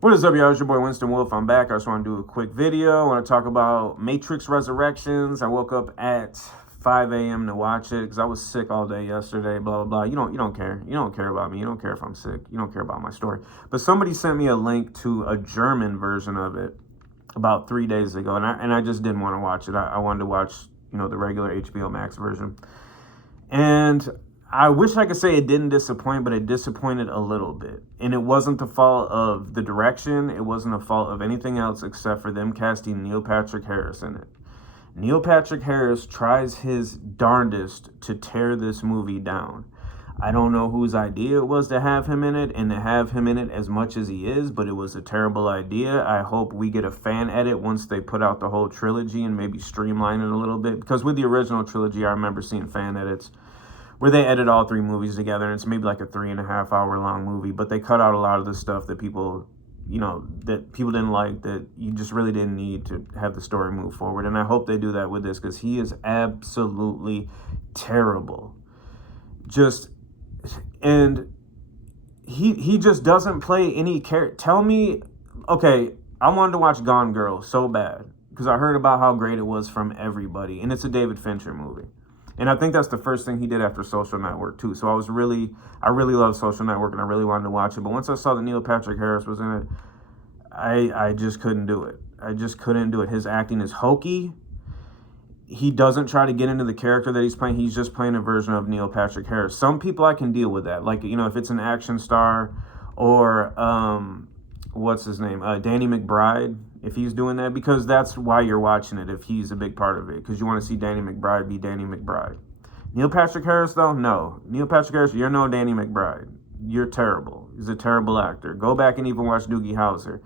What is up, y'all? It's your boy Winston Wolf. I'm back. I just want to do a quick video. I want to talk about Matrix Resurrections. I woke up at 5 a.m. to watch it because I was sick all day yesterday. Blah blah blah. You don't care. You don't care about me. You don't care if I'm sick. You don't care about my story. But somebody sent me a link to a German version of it about 3 days ago, and I just didn't want to watch it. I wanted to watch the regular HBO Max version. And I wish I could say it didn't disappoint, but it disappointed a little bit. And it wasn't the fault of the direction. It wasn't a fault of anything else except for them casting Neil Patrick Harris in it. Neil Patrick Harris tries his darndest to tear this movie down. I don't know whose idea it was to have him in it and to have him in it as much as he is, but it was a terrible idea. I hope we get a fan edit once they put out the whole trilogy and maybe streamline it a little bit. Because with the original trilogy, I remember seeing fan edits where they edit all three movies together, and it's maybe like a 3.5 hour long movie, but they cut out a lot of the stuff that people didn't like, that you just really didn't need to have the story move forward. And I hope they do that with this, because he is absolutely terrible. And he just doesn't play any character. Tell me, okay, I wanted to watch Gone Girl so bad because I heard about how great it was from everybody, and it's a David Fincher movie. And I think that's the first thing he did after Social Network too. So I really love Social Network, and I really wanted to watch it. But once I saw that Neil Patrick Harris was in it, I just couldn't do it. I just couldn't do it. His acting is hokey. He doesn't try to get into the character that he's playing. He's just playing a version of Neil Patrick Harris. Some people I can deal with that. Like, if it's an action star or what's his name? Danny McBride, if he's doing that, because that's why you're watching it, if he's a big part of it, because you want to see Danny McBride be Danny McBride. Neil Patrick Harris, though, no. Neil Patrick Harris, you're no Danny McBride. You're terrible. He's a terrible actor. Go back and even watch Doogie Howser.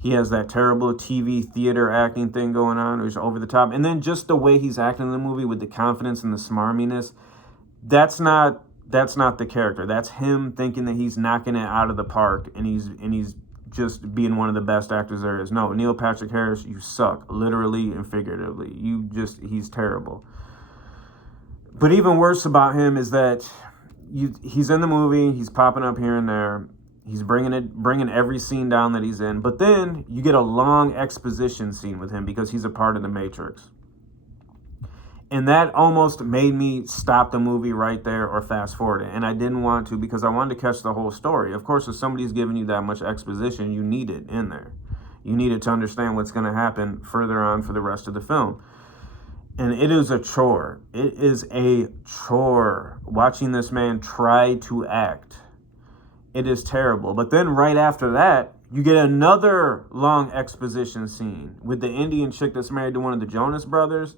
He has that terrible TV theater acting thing going on, which is over the top. And then just the way he's acting in the movie with the confidence and the smarminess, that's not the character. That's him thinking that he's knocking it out of the park, and he's just being one of the best actors there is. No, Neil Patrick Harris, you suck, literally and figuratively. He's terrible. But even worse about him is that he's in the movie, he's popping up here and there. He's bringing every scene down that he's in. But then you get a long exposition scene with him because he's a part of the Matrix. And that almost made me stop the movie right there or fast forward it. And I didn't want to, because I wanted to catch the whole story. Of course, if somebody's giving you that much exposition, you need it in there. You need it to understand what's going to happen further on for the rest of the film. And it is a chore. It is a chore watching this man try to act. It is terrible. But then right after that, you get another long exposition scene with the Indian chick that's married to one of the Jonas brothers.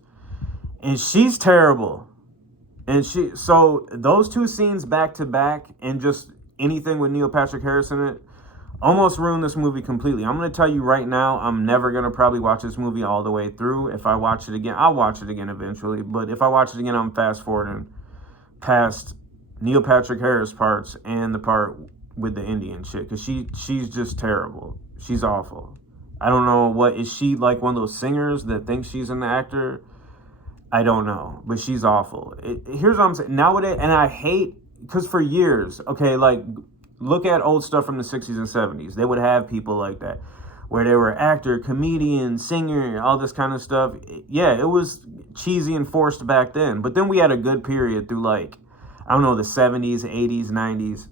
And she's terrible. So those two scenes back to back, and just anything with Neil Patrick Harris in it, almost ruined this movie completely. I'm going to tell you right now, I'm never going to probably watch this movie all the way through. If I watch it again, I'll watch it again eventually. But if I watch it again, I'm fast forwarding past Neil Patrick Harris parts and the part with the Indian chick, because she's just terrible. She's awful. I don't know, what is she, like one of those singers that thinks she's an actor? I don't know, but she's awful. Here's what I'm saying nowadays, and I hate, because for years, okay, like look at old stuff from the 60s and 70s. They would have people like that, where they were actor, comedian, singer, all this kind of stuff. Yeah, it was cheesy and forced back then, but then we had a good period through, like, I don't know, the 70s, 80s, 90s.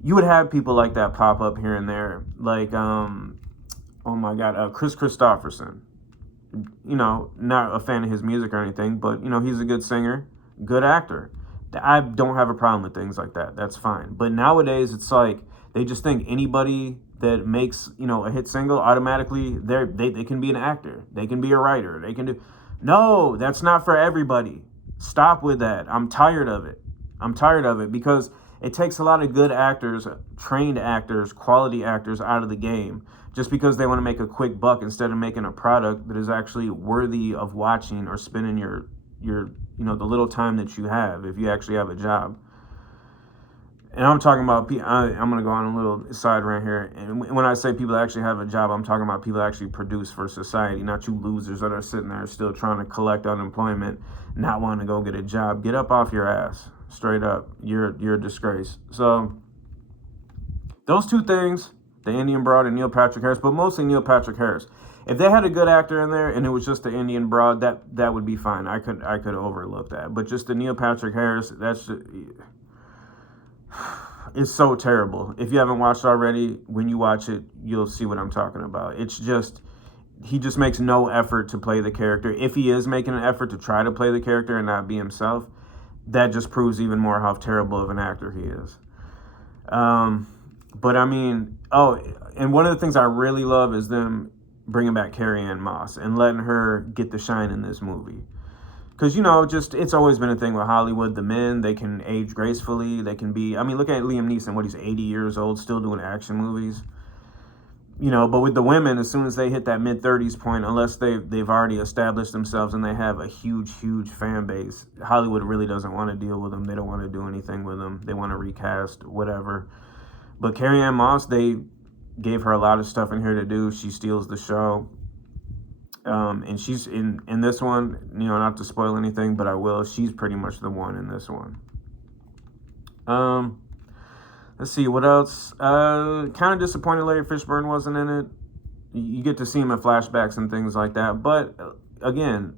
You would have people like that pop up here and there, like, oh my God, Chris Christopherson. Not a fan of his music or anything, but, he's a good singer, good actor. I don't have a problem with things like that. That's fine. But nowadays, it's like they just think anybody that makes, a hit single, automatically they can be an actor. They can be a writer. They can do. No, that's not for everybody. Stop with that. I'm tired of it because it takes a lot of good actors, trained actors, quality actors out of the game, just because they want to make a quick buck instead of making a product that is actually worthy of watching or spending your the little time that you have, if you actually have a job. And I'm talking about, I'm going to go on a little side rant here. And when I say people that actually have a job, I'm talking about people that actually produce for society, not you losers that are sitting there still trying to collect unemployment, not wanting to go get a job. Get up off your ass. Straight up. You're a disgrace. So those two things the Indian broad and Neil Patrick Harris, but mostly Neil Patrick Harris. If they had a good actor in there and it was just the Indian broad, that would be fine. I could overlook that. But just the Neil Patrick Harris, that's just, it's so terrible. If you haven't watched already, when you watch it, you'll see what I'm talking about. It's just, he just makes no effort to play the character. If he is making an effort to try to play the character and not be himself, that just proves even more how terrible of an actor he is. But I mean, and one of the things I really love is them bringing back Carrie-Anne Moss and letting her get the shine in this movie. Because, you know, just, it's always been a thing with Hollywood. The men, they can age gracefully. They can be, I mean, look at Liam Neeson, what, he's 80 years old, still doing action movies. You know, but with the women, as soon as they hit that mid-30s point, unless they've already established themselves and they have a huge, huge fan base, Hollywood really doesn't want to deal with them. They don't want to do anything with them. They want to recast, whatever. But Carrie-Anne Moss, they gave her a lot of stuff in here to do. She steals the show. And she's in this one, you know, not to spoil anything, but I will. She's pretty much the one in this one. Let's see, what else? Kind of disappointed Larry Fishburne wasn't in it. You get to see him in flashbacks and things like that. But again,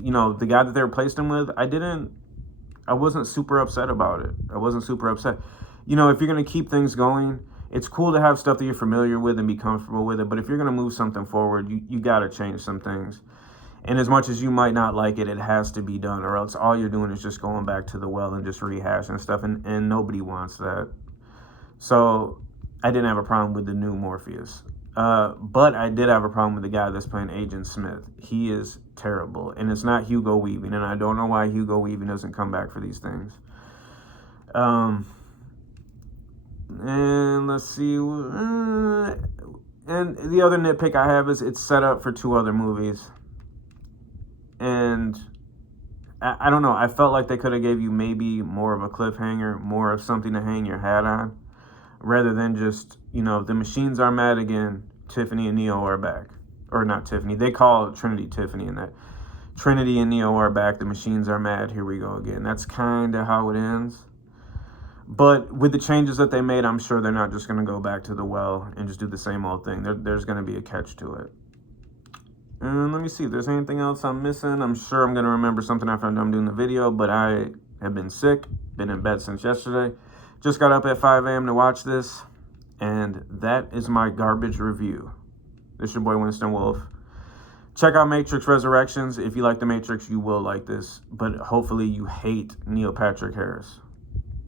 you know, the guy that they replaced him with, I wasn't super upset about it. I wasn't super upset. You know, if you're going to keep things going, it's cool to have stuff that you're familiar with and be comfortable with it. But if you're going to move something forward, you got to change some things. And as much as you might not like it, it has to be done, or else all you're doing is just going back to the well and just rehashing stuff, and nobody wants that. So I didn't have a problem with the new Morpheus. But I did have a problem with the guy that's playing Agent Smith. He is terrible, and it's not Hugo Weaving, and I don't know why Hugo Weaving doesn't come back for these things. And let's see. And the other nitpick I have is it's set up for 2 other movies. And I don't know. I felt like they could have gave you maybe more of a cliffhanger, more of something to hang your hat on, rather than just, you know, the machines are mad again. Tiffany and Neo are back. Or not Tiffany. They call Trinity Tiffany in that. Trinity and Neo are back. The machines are mad. Here we go again. That's kind of how it ends. But with the changes that they made, I'm sure they're not just going to go back to the well and just do the same old thing. There's going to be a catch to it. And let me see if there's anything else I'm missing. I'm sure I'm going to remember something after I'm done doing the video, but I have been sick, been in bed since yesterday. Just got up at 5 a.m. to watch this, and that is my garbage review. This is your boy Winston Wolf. Check out Matrix Resurrections. If you like The Matrix, you will like this, but hopefully you hate Neil Patrick Harris.